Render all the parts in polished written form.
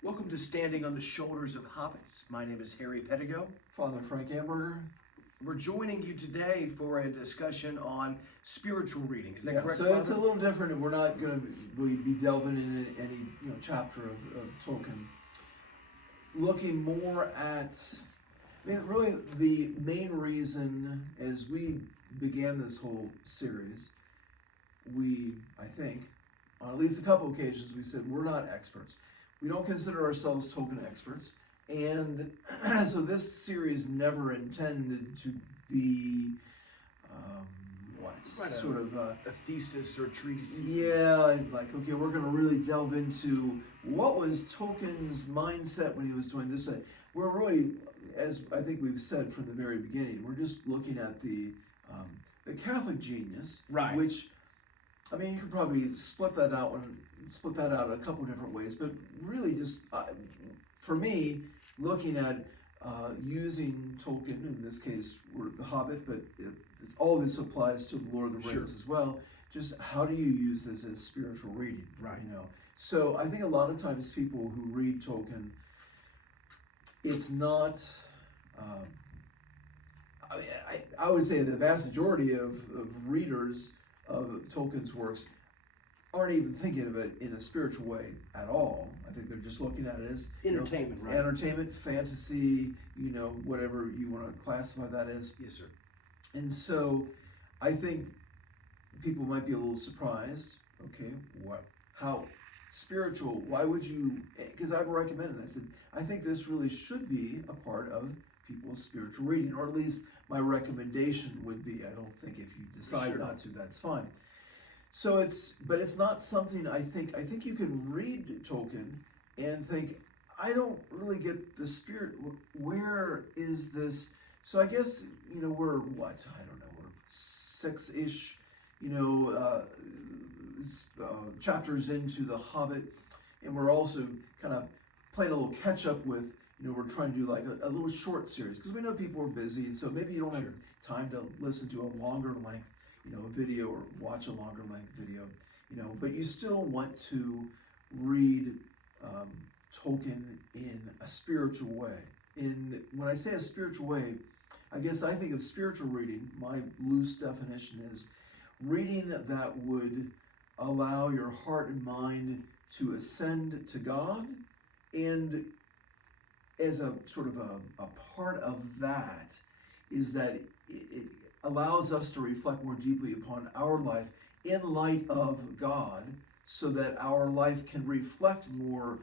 Welcome to Standing on the Shoulders of Hobbits. My name is Harry Pettigo. Father Frank Amberger. We're joining you today for a discussion on spiritual reading. Is that correct, So Father? it's a little different, and we're not going to be delving into any chapter of Tolkien. Looking more at, really the main reason as we began this whole series, I think, on at least a couple occasions, we said we're not experts. We don't consider ourselves Tolkien experts. And so this series never intended to be, a thesis or treatise. Yeah, like, okay, we're going to really delve into what was Tolkien's mindset when he was doing this. We're really, as I think we've said from the very beginning, we're just looking at the Catholic genius, right? Which, you could probably split that out a couple different ways, but really just for me, looking at using Tolkien, in this case, we're the Hobbit, but all this applies to the Lord of the Rings as well. Just how do you use this as spiritual reading? Right. So I think a lot of times people who read Tolkien, it's not. I would say the vast majority of readers of Tolkien's works aren't even thinking of it in a spiritual way at all. I think they're just looking at it as entertainment, right? Entertainment, fantasy, whatever you want to classify that as. Yes, sir. And so I think people might be a little surprised. Okay, how spiritual? Why would you? Because I've recommended. I said I think this really should be a part of people's spiritual reading, or at least my recommendation would be. I don't think if you decide not to, that's fine. So but it's not something I think you can read Tolkien and think, I don't really get the spirit. Where is this? So I guess, we're what? I don't know, we're 6-ish, chapters into The Hobbit. And we're also kind of playing a little catch up with, we're trying to do like a little short series because we know people are busy. And so maybe you don't have time to listen to a longer length video or watch a longer length video, but you still want to read Tolkien in a spiritual way. When I say a spiritual way, I guess I think of spiritual reading, my loose definition is reading that would allow your heart and mind to ascend to God, and as a sort of a part of that is that it allows us to reflect more deeply upon our life in light of God, so that our life can reflect more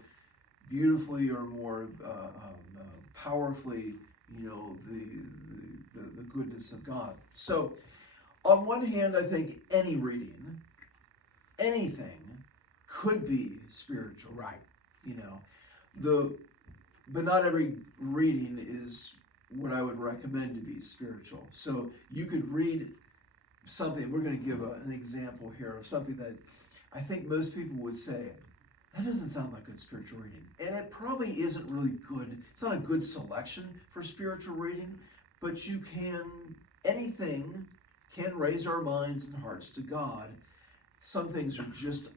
beautifully or more powerfully, the goodness of God. So, on one hand, I think any reading, anything, could be spiritual, right? But not every reading is what I would recommend to be spiritual. So you could read something. We're going to give an example here of something that I think most people would say, that doesn't sound like good spiritual reading. And it probably isn't really good. It's not a good selection for spiritual reading, but anything can raise our minds and hearts to God. Some things are just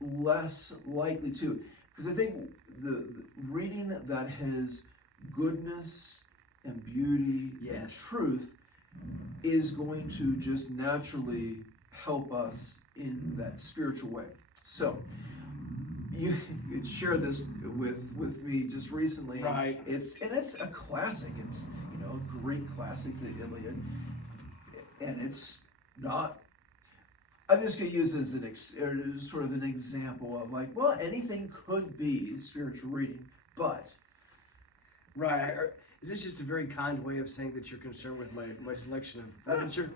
less likely to. Because I think the reading that has goodness and beauty and truth is going to just naturally help us in that spiritual way. So you could share this with me just recently. Right. It's a classic. It's a great classic, the Iliad, and it's not. I'm just going to use it as sort of an example of anything could be spiritual reading, but right. Is this just a very kind way of saying that you're concerned with my selection of literature?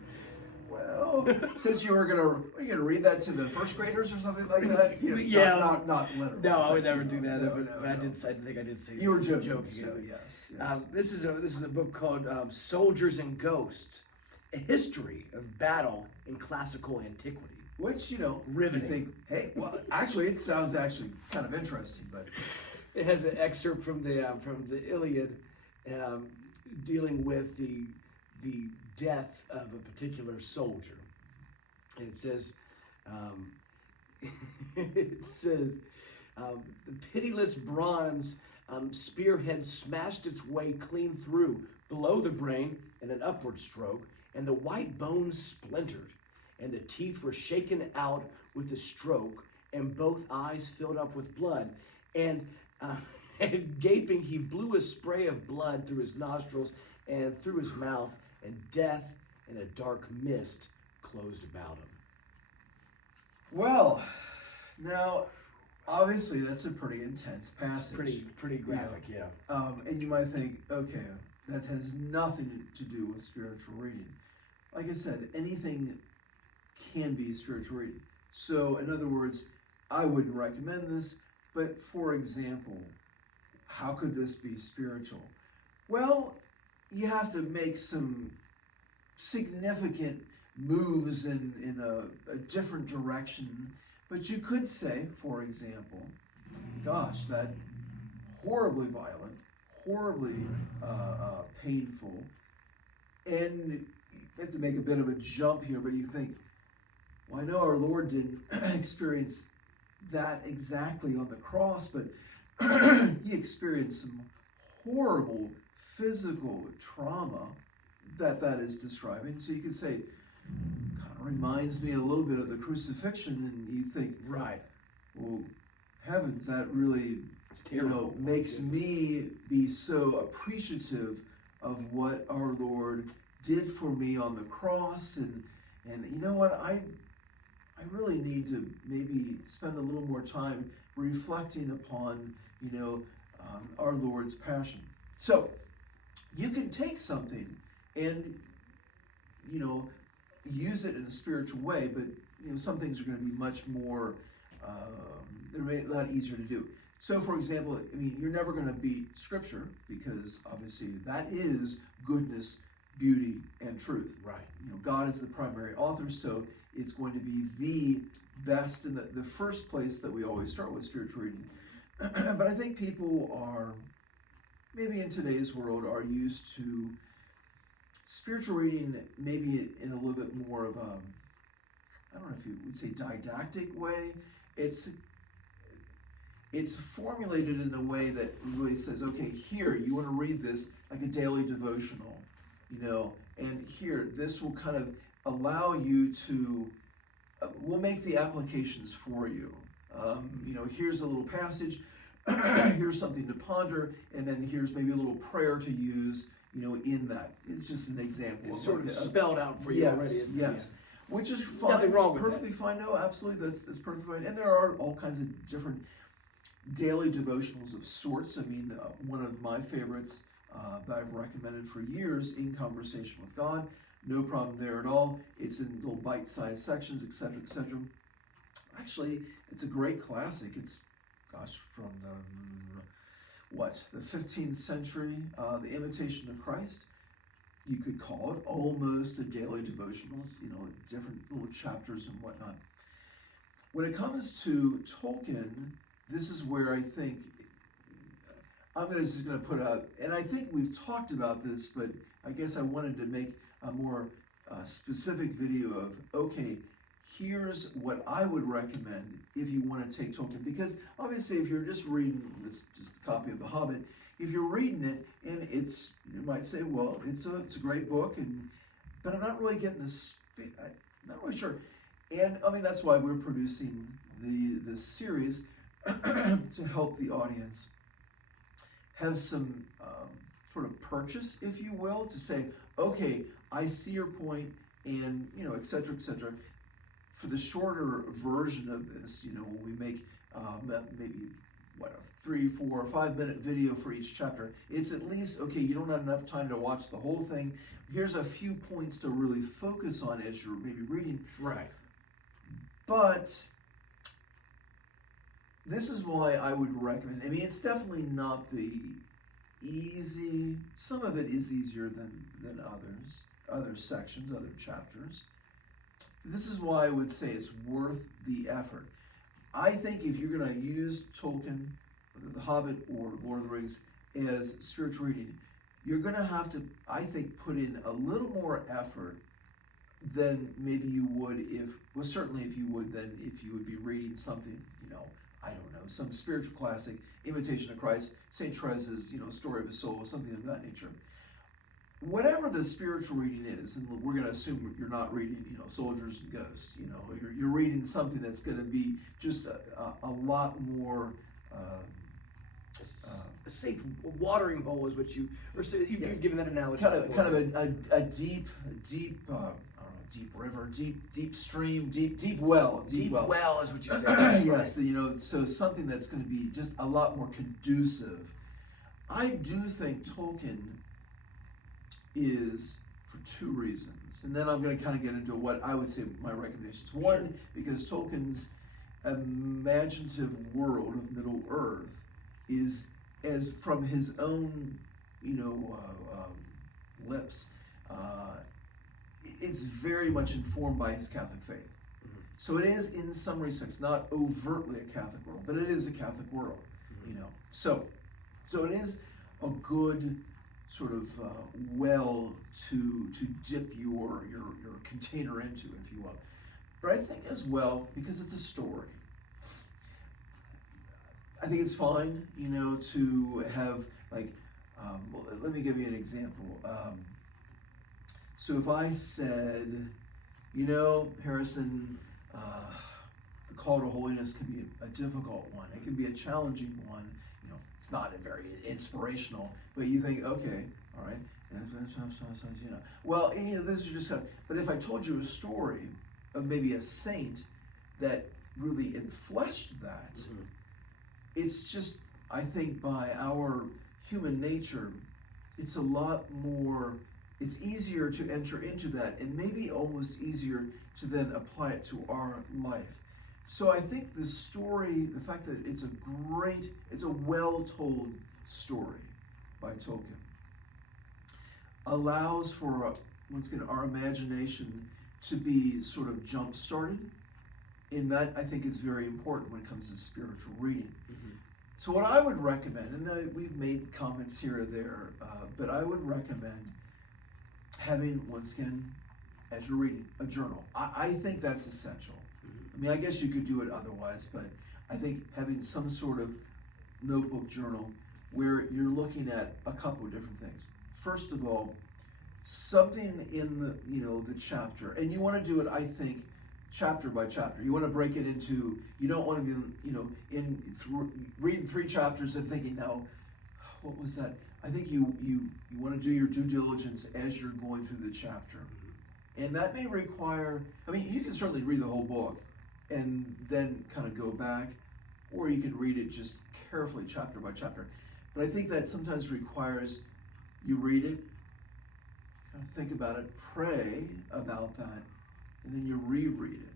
Well, since you were gonna read that to the first graders or something like that, not literally. No, I would never do that. But I think I did say you were joking. So yes. This is a book called Soldiers and Ghosts: A History of Battle in Classical Antiquity. Which riveting. You think, hey, well, actually, it sounds kind of interesting, but it has an excerpt from the Iliad. Dealing with the death of a particular soldier, and it says The pitiless bronze spearhead smashed its way clean through, below the brain in an upward stroke, and the white bones splintered, and the teeth were shaken out with the stroke, and both eyes filled up with blood. And gaping, he blew a spray of blood through his nostrils and through his mouth, and death and a dark mist closed about him. Well, now, obviously, that's a pretty intense passage. Pretty graphic, yeah. And you might think, okay, that has nothing to do with spiritual reading. Like I said, anything can be spiritual reading. So, in other words, I wouldn't recommend this, but for example, how could this be spiritual? Well, you have to make some significant moves in a different direction. But you could say, for example, gosh, that horribly violent, horribly painful, and you have to make a bit of a jump here, but you think, well, I know our Lord didn't experience that exactly on the cross, but he experienced some horrible physical trauma that is describing. So you could say, kind of reminds me a little bit of the crucifixion, and you think, right, well, heavens, that really, makes me be so appreciative of what our Lord did for me on the cross, and you know what, I really need to maybe spend a little more time reflecting upon, our Lord's passion. So you can take something and, use it in a spiritual way, but some things are going to be much more, they're a lot easier to do. So, for example, you're never going to beat Scripture, because obviously that is goodness, beauty, and truth. Right. God is the primary author, so it's going to be the best and the first place that we always start with spiritual reading. But I think people are, maybe in today's world, are used to spiritual reading maybe in a little bit more of a, I don't know if you would say didactic way. It's formulated in a way that really says, okay, here, you want to read this like a daily devotional, and here, this will kind of allow you to, we'll make the applications for you. Here's a little passage, here's something to ponder, and then here's maybe a little prayer to use, in that. It's just an example. It's sort of spelled out for you already, isn't it? Yes. Which is fine. Nothing wrong with perfectly fine. No, absolutely. That's perfectly fine. And there are all kinds of different daily devotionals of sorts. One of my favorites that I've recommended for years, In Conversation with God. No problem there at all. It's in little bite-sized sections, etc., etc. Actually, it's a great classic. It's, from the 15th century, The Imitation of Christ. You could call it almost a daily devotional, different little chapters and whatnot. When it comes to Tolkien, this is where I think I'm just going to put out, and I think we've talked about this, but I guess I wanted to make a more specific video of, okay, here's what I would recommend if you want to take Tolkien. Because obviously if you're just reading this, just a copy of The Hobbit, if you're reading it and you might say, well, it's a great book, but I'm not really getting this, I'm not really sure. And that's why we're producing this series to help the audience have some sort of purchase, if you will, to say, okay, I see your point, and et cetera, et cetera. For the shorter version of this, when we make maybe a 3, 4, or 5 minute video for each chapter, it's at least, okay, you don't have enough time to watch the whole thing. Here's a few points to really focus on as you're maybe reading. Right. But this is why I would recommend, it's definitely not the easy, some of it is easier than others, other sections, other chapters. This is why I would say it's worth the effort. I think if you're going to use Tolkien, whether The Hobbit or Lord of the Rings, as spiritual reading, you're going to have to, I think, put in a little more effort than maybe you would certainly if you would be reading something, I don't know, some spiritual classic, Imitation of Christ, St. Therese's, Story of a Soul, something of that nature. Whatever the spiritual reading is, and we're going to assume you're not reading, Soldiers and Ghosts, you're reading something that's going to be just a lot more... a safe watering hole is what you've given that analogy. Kind of a deep, I don't know, deep river, deep stream, deep well. Deep well is what you said. Yes, so something that's going to be just a lot more conducive. I do think Tolkien is, for two reasons, and then I'm going to kind of get into what I would say my recommendations. One, because Tolkien's imaginative world of Middle Earth is, as from his own, lips, it's very much informed by his Catholic faith. Mm-hmm. So it is, in some respects, not overtly a Catholic world, but it is a Catholic world, mm-hmm. So it is a good sort of well to dip your container into, if you will. But I think as well, because it's a story, I think it's fine, to have, like, let me give you an example. So if I said, Harrison, the call to holiness can be a difficult one. It can be a challenging one. It's not a very inspirational, but you think, okay, all right. Well, those are just kind of, but if I told you a story of maybe a saint that really enfleshed that, mm-hmm. It's just, I think by our human nature, it's a lot more, it's easier to enter into that, and maybe almost easier to then apply it to our life. So I think the story, the fact that it's a well-told story by Tolkien, allows for, once again, our imagination to be sort of jump-started. And that, I think, is very important when it comes to spiritual reading. Mm-hmm. So what I would recommend, and we've made comments here or there, but I would recommend having, once again, as you're reading, a journal. I think that's essential. Mm-hmm. I mean, I guess you could do it otherwise, but I think having some sort of notebook journal where you're looking at a couple of different things. First of all, something in the chapter, and you want to do it, I think, chapter by chapter. You want to break it into, you don't want to be, reading 3 chapters and thinking, now, what was that? I think you want to do your due diligence as you're going through the chapter. And that may require, you can certainly read the whole book and then kind of go back, or you can read it just carefully chapter by chapter. But I think that sometimes requires you read it, kind of think about it, pray about that, and then you reread it,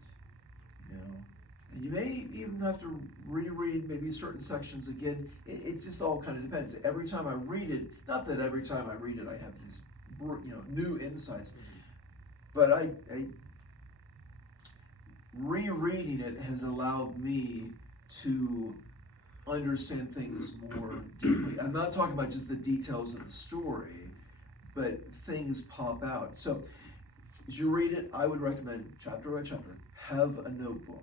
And you may even have to reread maybe certain sections again. It just all kind of depends. Every time I read it, not that every time I read it I have these, new insights, but I rereading it has allowed me to understand things more deeply. I'm not talking about just the details of the story, but things pop out. So as you read it, I would recommend chapter by chapter, have a notebook.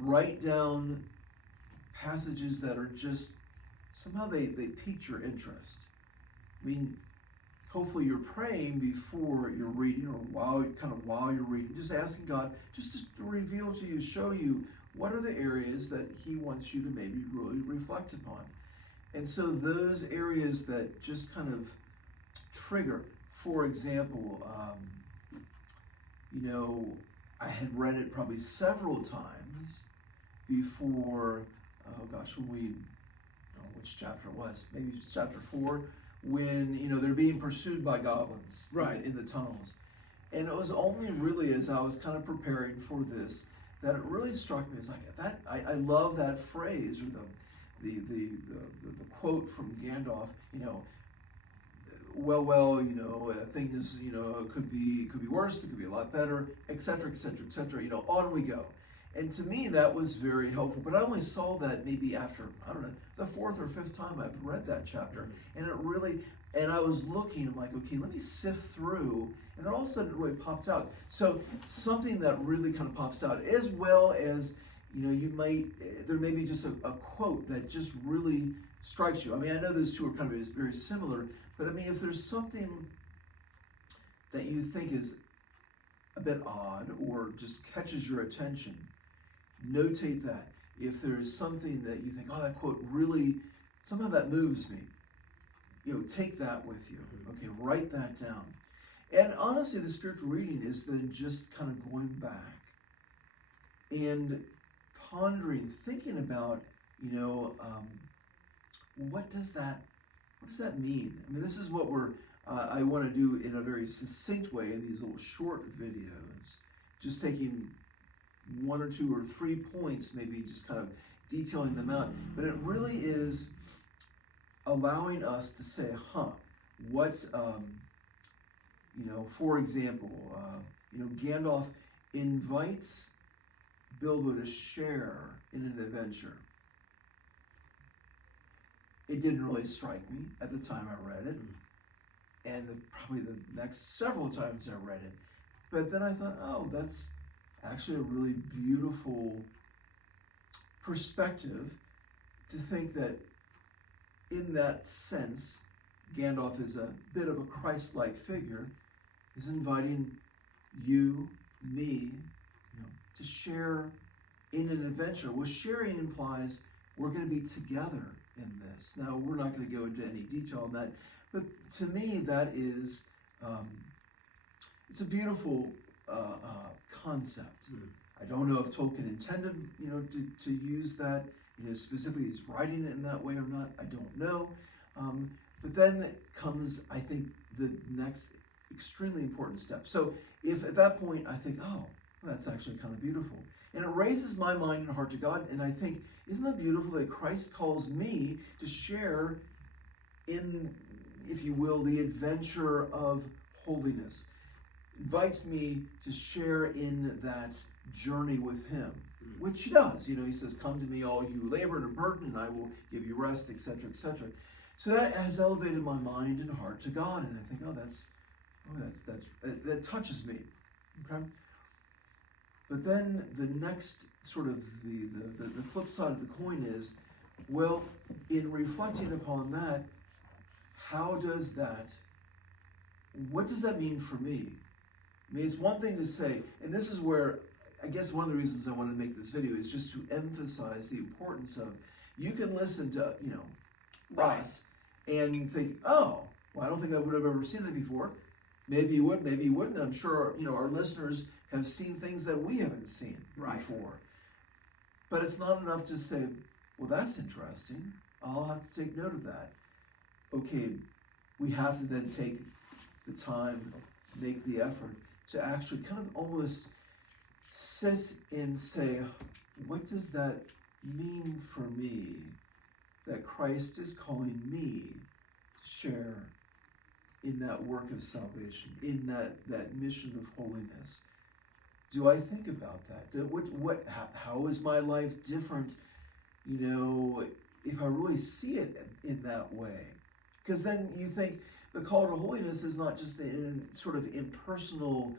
Write down passages that are just, somehow they piqued your interest. Hopefully you're praying before you're reading, or while you're reading, just asking God just to reveal to you, show you what are the areas that He wants you to maybe really reflect upon. And so those areas that just kind of trigger, for example, I had read it probably several times before, which chapter it was, maybe chapter 4, when, they're being pursued by goblins, right, in the tunnels. And it was only really as I was kind of preparing for this that it really struck me as like that. I love that phrase, or the quote from Gandalf, things, could be worse, it could be a lot better, etc., etc., etc., on we go. And to me, that was very helpful. But I only saw that maybe after, the 4th or 5th time I've read that chapter. And and I was looking, I'm like, okay, let me sift through. And then all of a sudden it really popped out. So something that really kind of pops out, as well as, you might, there may be just a quote that just really strikes you. I mean, I know those two are kind of very similar, but I mean, if there's something that you think is a bit odd or just catches your attention, notate that. If there is something that you think, oh, that quote really, somehow that moves me, take that with you. Okay, write that down. And honestly, the spiritual reading is then just kind of going back and pondering, thinking about, what does that mean? I mean, this is what I want to do in a very succinct way in these little short videos, just taking 1 or 2 or 3 points, maybe just kind of detailing them out. But it really is allowing us to say, what, for example, Gandalf invites Bilbo to share in an adventure. It didn't really strike me at the time I read it, and probably the next several times I read it. But then I thought, oh, that's actually a really beautiful perspective to think that in that sense, Gandalf is a bit of a Christ-like figure, is inviting you, me, to share in an adventure. Well, sharing implies we're going to be together in this. Now, we're not going to go into any detail on that, but to me, that is, it's a beautiful concept. I don't know if Tolkien intended, to use that, specifically he's writing it in that way or not. I don't know. But then comes, I think, the next extremely important step. So if at that point I think, oh, well, that's actually kind of beautiful, and it raises my mind and heart to God, and I think, isn't that beautiful that Christ calls me to share in, if you will, the adventure of holiness, invites me to share in that journey with him, which he does. He says, come to me all you labor and are burdened, and I will give you rest, etc., etc. So that has elevated my mind and heart to God, and I think, that touches me. Okay. But then the next sort of the flip side of the coin is, well, in reflecting upon that, what does that mean for me? I mean, it's one thing to say, and this is where, I guess one of the reasons I want to make this video is just to emphasize the importance of, you can listen to, us and think, oh, well, I don't think I would have ever seen that before. Maybe you would, maybe you wouldn't. I'm sure, our listeners have seen things that we haven't seen before. But it's not enough to say, well, that's interesting. I'll have to take note of that. Okay, we have to then take the time, make the effort to actually kind of almost sit and say, what does that mean for me that Christ is calling me to share in that work of salvation, in that mission of holiness? Do I think about that? How is my life different, if I really see it in that way? Because then you think the call to holiness is not just in sort of impersonal,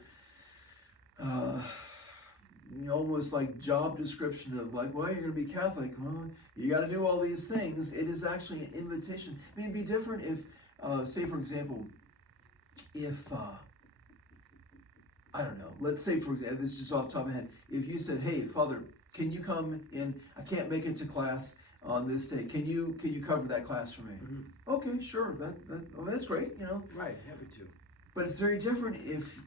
almost like job description of like, well, you're going to be Catholic. Well, you got to do all these things. It is actually an invitation. I mean, it'd be different if, say, for example, if, I don't know, let's say, for example, this is just off the top of my head, if you said, hey, Father, can you come in? I can't make it to class on this day. Can you cover that class for me? Mm-hmm. Okay, sure. That's great, Right, happy to. But it's very different if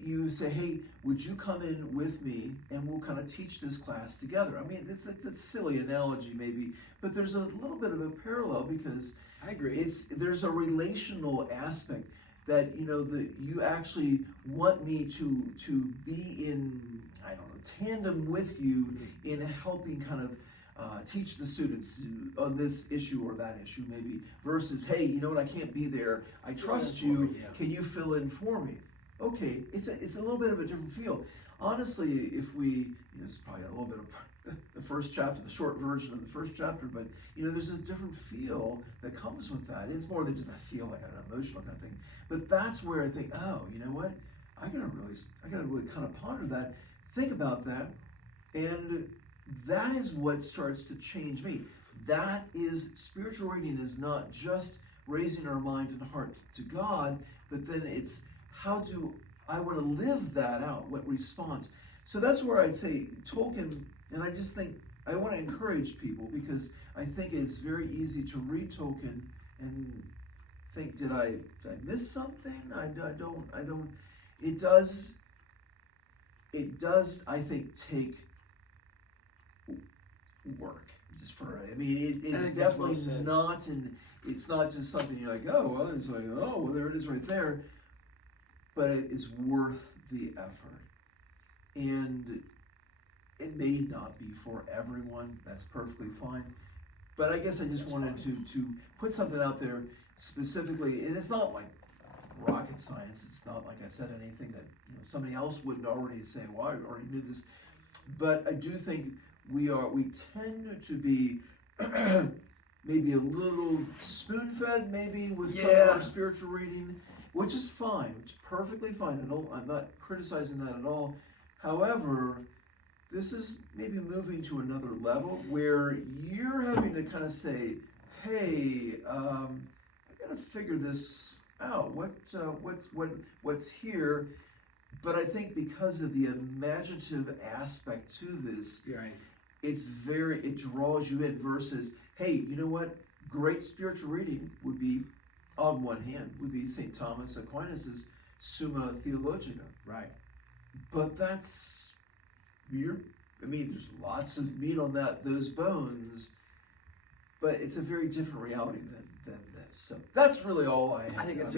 you say, hey, would you come in with me and we'll kind of teach this class together? I mean, it's a silly analogy maybe, but there's a little bit of a parallel because I agree. There's a relational aspect that, you actually want me to be in, I don't know, tandem with you in helping kind of teach the students on this issue or that issue maybe, versus, hey, you know what, I can't be there. I trust you. Can you fill in for me? Okay, it's a little bit of a different feel. Honestly, if we, this is probably a little bit of the first chapter, the short version of the first chapter, but there's a different feel that comes with that. It's more than just a feel, like an emotional kind of thing. But that's where I think, oh, you know what? I gotta really kind of ponder that, think about that, and that is what starts to change me. That is, spiritual reading is not just raising our mind and heart to God, but then it's how do I want to live that out, what response. So that's where I'd say Tolkien, and I just think I want to encourage people, because I think it's very easy to read Tolkien and think, did I miss something? I don't. It does, I think, take work. Just for, I mean, it's definitely not, and it's not just something you're like, oh, well, it's like, oh, well, there it is right there. But it is worth the effort. And it may not be for everyone. That's perfectly fine. But I guess I just wanted to put something out there specifically, and it's not like rocket science. It's not, like I said, anything that somebody else wouldn't already say, well, I already knew this. But I do think we tend to be maybe a little spoon-fed, maybe, with some of our spiritual reading, which is fine, which is perfectly fine. I'm not criticizing that at all. However, this is maybe moving to another level where you're having to kind of say, hey, I got to figure this out. What's here? But I think because of the imaginative aspect to this, it draws you in, versus, hey, you know what? Great spiritual reading would be, on one hand, would be St. Thomas Aquinas's Summa Theologica. Right. But that's weird. I mean, there's lots of meat on those bones, but it's a very different reality than this. So that's really all I have. I don't know if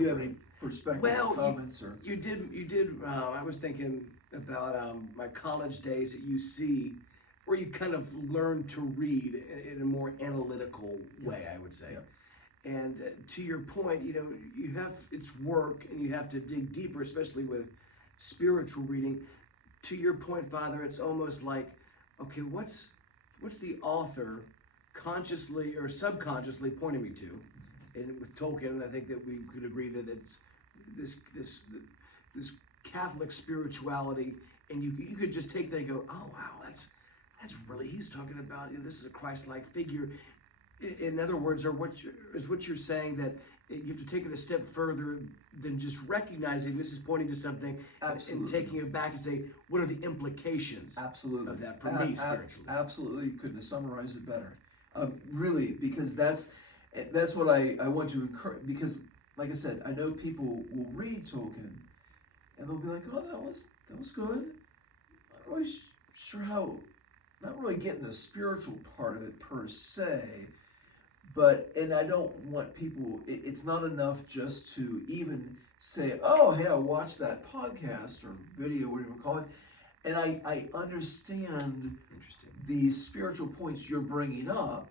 you have any perspective or comments. You did. I was thinking about my college days at UC, where you kind of learn to read in a more analytical way, I would say. Yeah. And to your point, you have, it's work, and you have to dig deeper, especially with spiritual reading. To your point, Father, it's almost like, okay, what's the author consciously or subconsciously pointing me to? And with Tolkien, I think that we could agree that it's this Catholic spirituality, and you could just take that and go, oh wow, that's really, he's talking about, this is a Christ-like figure. In other words, what you're saying, that you have to take it a step further than just recognizing this is pointing to something. Absolutely. And taking it back and say, what are the implications Absolutely. Of that for me spiritually? Absolutely, you couldn't have summarized it better. Really, because that's what I want to encourage, because like I said, I know people will read Tolkien and they'll be like, oh, that was good. Not really sure how, not really getting the spiritual part of it per se. And I don't want people, it's not enough just to even say, oh, hey, I watched that podcast or video, whatever you call it, and I understand the spiritual points you're bringing up,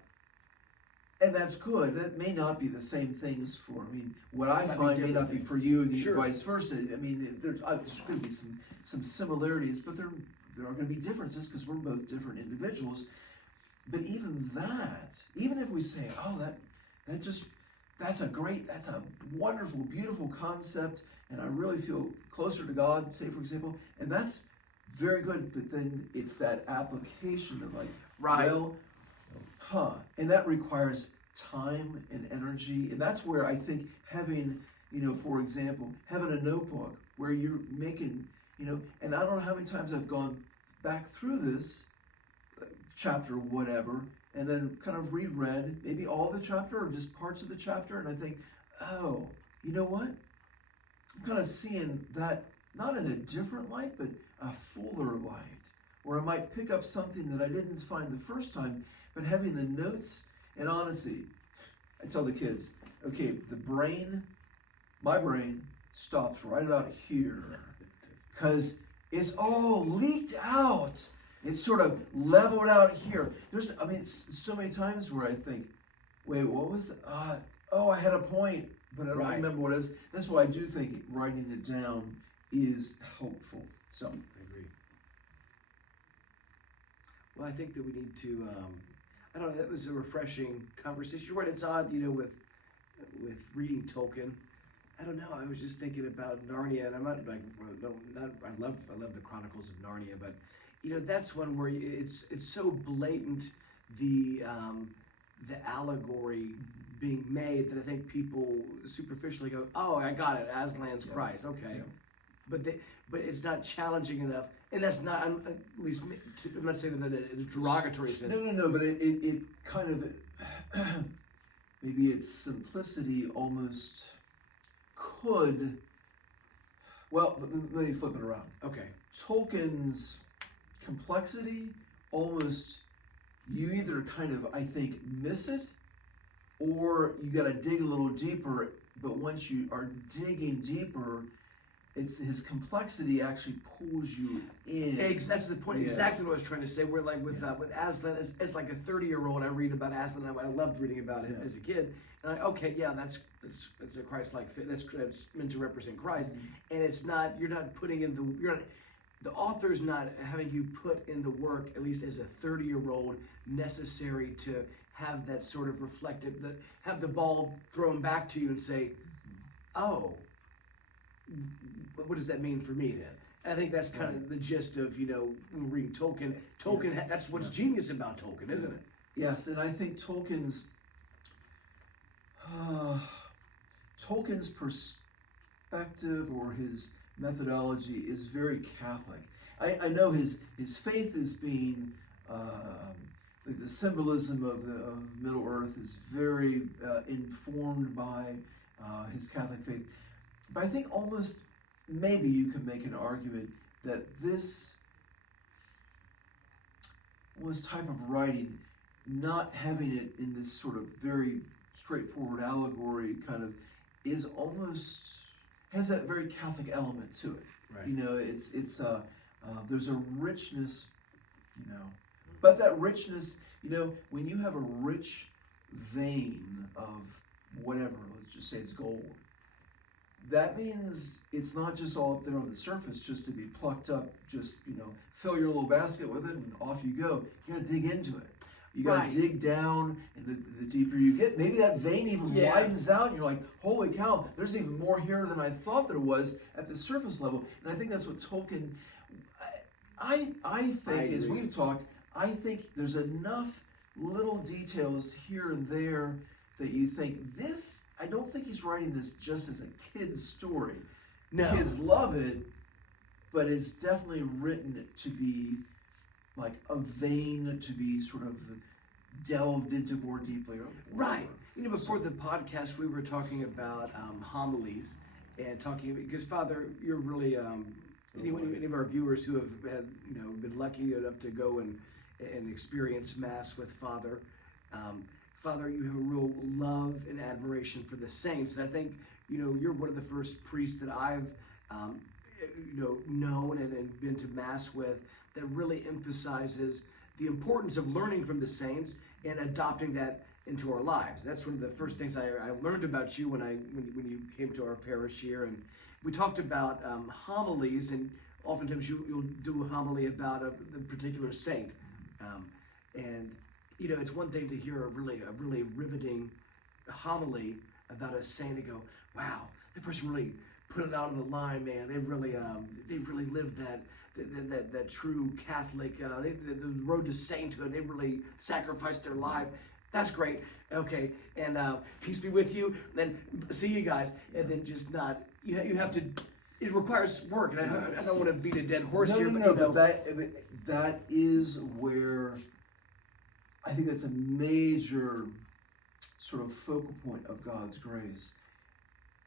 and that's good. That may not be the same things for, what I find may not be for you, and vice versa. There's going to be some similarities, but there are going to be differences, because we're both different individuals. But even if we say, oh, that's a wonderful, beautiful concept, and I really feel closer to God, say, for example, and that's very good, but then it's that application of and that requires time and energy, and that's where I think having, for example, having a notebook where you're making, and I don't know how many times I've gone back through this chapter, whatever, and then kind of reread maybe all the chapter or just parts of the chapter, and I think, oh, you know what? I'm kind of seeing that not in a different light, but a fuller light, where I might pick up something that I didn't find the first time, but having the notes. And honestly, I tell the kids, okay, my brain stops right about here, because it's all leaked out. It's sort of leveled out here. It's so many times where I think, wait, what was that? I had a point, but I don't remember what it is. That's why I do think writing it down is helpful. So I agree. Well, I think that we need to, I don't know, that was a refreshing conversation. You're right, it's odd, with reading Tolkien. I don't know, I was just thinking about Narnia, and I'm not like, I love the Chronicles of Narnia, but that's one where it's so blatant, the allegory being made, that I think people superficially go, oh, I got it, Aslan's Christ, okay. Yeah. But it's not challenging enough, and that's not, at least, I'm not saying that in a derogatory sense. No, but it kind of, maybe its simplicity almost could, well, let me flip it around. Okay. Tolkien's complexity almost, you either kind of, I think, miss it, or you got to dig a little deeper. But once you are digging deeper, it's his complexity actually pulls you in. That's the point. Yeah. Exactly what I was trying to say. We're like with Aslan, as like a 30-year-old, I read about Aslan. I loved reading about him as a kid. And that's a Christ-like fit. That's meant to represent Christ. Mm-hmm. And it's not. You're not putting in the author's not having you put in the work, at least as a 30-year-old, necessary to have that sort of reflective, have the ball thrown back to you and say, oh, what does that mean for me then? I think that's kind of the gist of, when we're reading Tolkien. Tolkien, that's what's genius about Tolkien, isn't it? Yes, and I think Tolkien's perspective or his methodology is very Catholic. I know his faith is being, the symbolism of Middle Earth is very informed by his Catholic faith. But I think almost maybe you can make an argument that this type of writing, not having it in this sort of very straightforward allegory kind of, is almost, has that very Catholic element to it. Right. It's there's a richness, but that richness, when you have a rich vein of whatever, let's just say it's gold, that means it's not just all up there on the surface just to be plucked up, just, fill your little basket with it and off you go. You got to dig into it. You got to dig down, and the deeper you get, maybe that vein even widens out, and you're like, holy cow, there's even more here than I thought there was at the surface level. And I think that's what Tolkien, I think, as we've talked, I think there's enough little details here and there that you think this, I don't think he's writing this just as a kid's story. No. Kids love it, but it's definitely written to be like a vein to be sort of delved into more deeply. Right. Before the podcast, we were talking about homilies and talking, because Father, you're really, any of our viewers who have been lucky enough to go and experience Mass with Father, Father, you have a real love and admiration for the saints. And I think, you're one of the first priests that I've, known and been to Mass with, that really emphasizes the importance of learning from the saints and adopting that into our lives. That's one of the first things I learned about you when you came to our parish here. And we talked about homilies, and oftentimes you'll do a homily about a particular saint. And it's one thing to hear a really riveting homily about a saint and go, wow, that person really put it out on the line, man. They really lived that true Catholic, the road to sainthood. They really sacrificed their life. That's great. Okay, and peace be with you. Then see you guys, and then just not. You have to. It requires work, and I don't want to beat a dead horse here. But that is where I think that's a major sort of focal point of God's grace.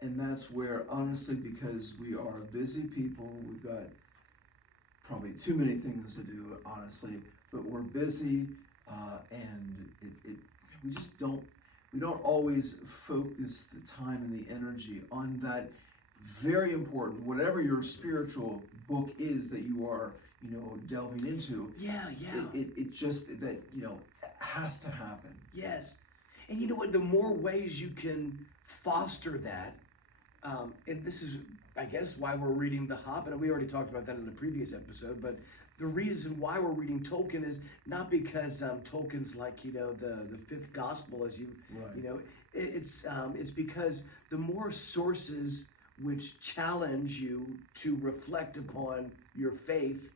And that's where, honestly, because we are busy people, we've got probably too many things to do, honestly, but we're busy, and we just don't always focus the time and the energy on that very important, whatever your spiritual book is that you are, delving into. Yeah. It just, that, has to happen. Yes. And you know what? The more ways you can foster that, and this is, I guess, why we're reading The Hobbit, and we already talked about that in the previous episode, but the reason why we're reading Tolkien is not because Tolkien's like, the fifth gospel, as it's because the more sources which challenge you to reflect upon your faith,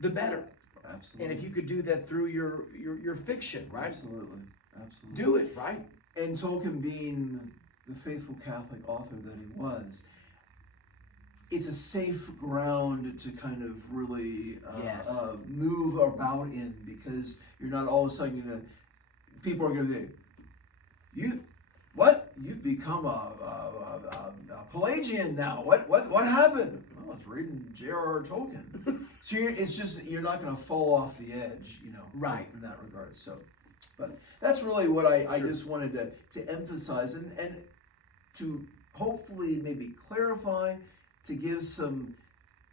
the better. Absolutely. And if you could do that through your fiction, right? Absolutely. Absolutely. Do it, right? And Tolkien, being the faithful Catholic author that he was, it's a safe ground to kind of really Yes. move about in, because you're not all of a sudden going to, people are going to be, you've become a Pelagian now. What happened? Well, I was reading J.R.R. Tolkien. So you're not going to fall off the edge, Right. in that regard. So, but that's really what I Sure. just wanted to emphasize and to hopefully maybe clarify, to give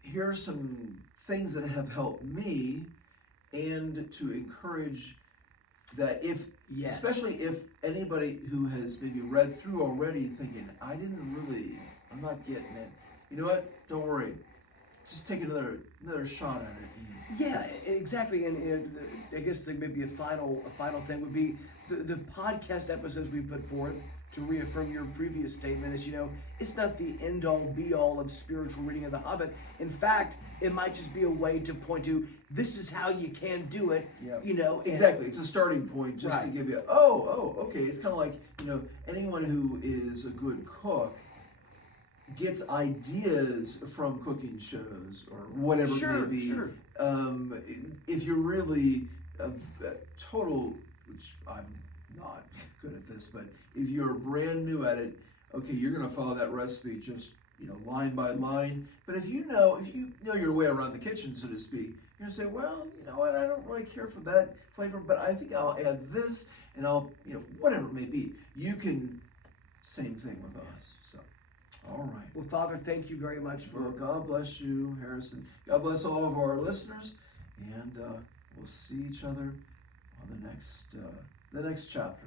here are some things that have helped me, and to encourage that Yes. especially if anybody who has maybe read through already thinking, I'm not getting it. You know what? Don't worry. Just take another shot at it. Yeah, exactly. And I guess maybe a final thing would be the podcast episodes we put forth to reaffirm your previous statement is, it's not the end all be all of spiritual reading of the Hobbit. In fact, it might just be a way to point to, this is how you can do it. Yeah. Exactly. It's a starting point just to Right. give you, okay. It's kind of like, anyone who is a good cook gets ideas from cooking shows or whatever it may be. Sure. If you're really a total, which I'm not good at this, but if you're brand new at it, okay, you're going to follow that recipe just line by line. But if you know your way around the kitchen, so to speak, you're going to say, well, you know what, I don't really care for that flavor, but I think I'll add this, and I'll, whatever it may be. You can, same thing with us. So, all right. Well, Father, thank you very much Well, God bless you, Harrison. God bless all of our listeners, and we'll see each other on the next chapter.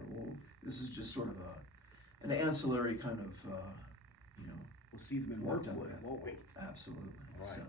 This is just sort of an ancillary kind of, We'll see them in Worked on Workwood, that. won't we? Absolutely. All right. So,